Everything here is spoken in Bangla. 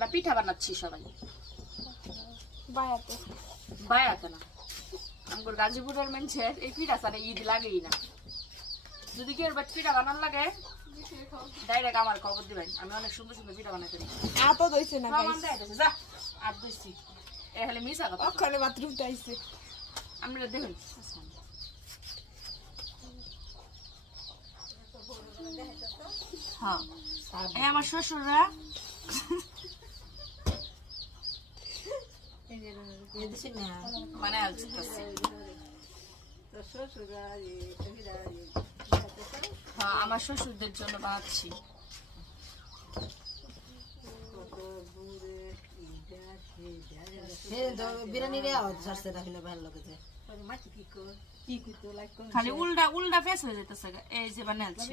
আমরা পিঠা বানাচ্ছি সবাই বায়াতে বায়াতে না আমার গাজীপুরের মানুষের এই পিঠা ছাড়া ঈদ লাগেই না যদি কেউ পিঠা বানান লাগে ডাইরেক্ট আমার খবর দিবেন আমি অনেক সুন্দর সুন্দর পিঠা বানাই করি আতো দইছে না গাইস যা আর দইছি এ হলে মিছা কথা ওখানে বাথরুম তাইছে আমরা দেখুন হ্যাঁ এই আমার শ্বশুররা মানে হ্যাঁ আমার শ্বশুরদের জন্য বানাচ্ছি খালি উল্টা উল্টা ফেস হয়ে যেতেছে এই যে বানাচ্ছি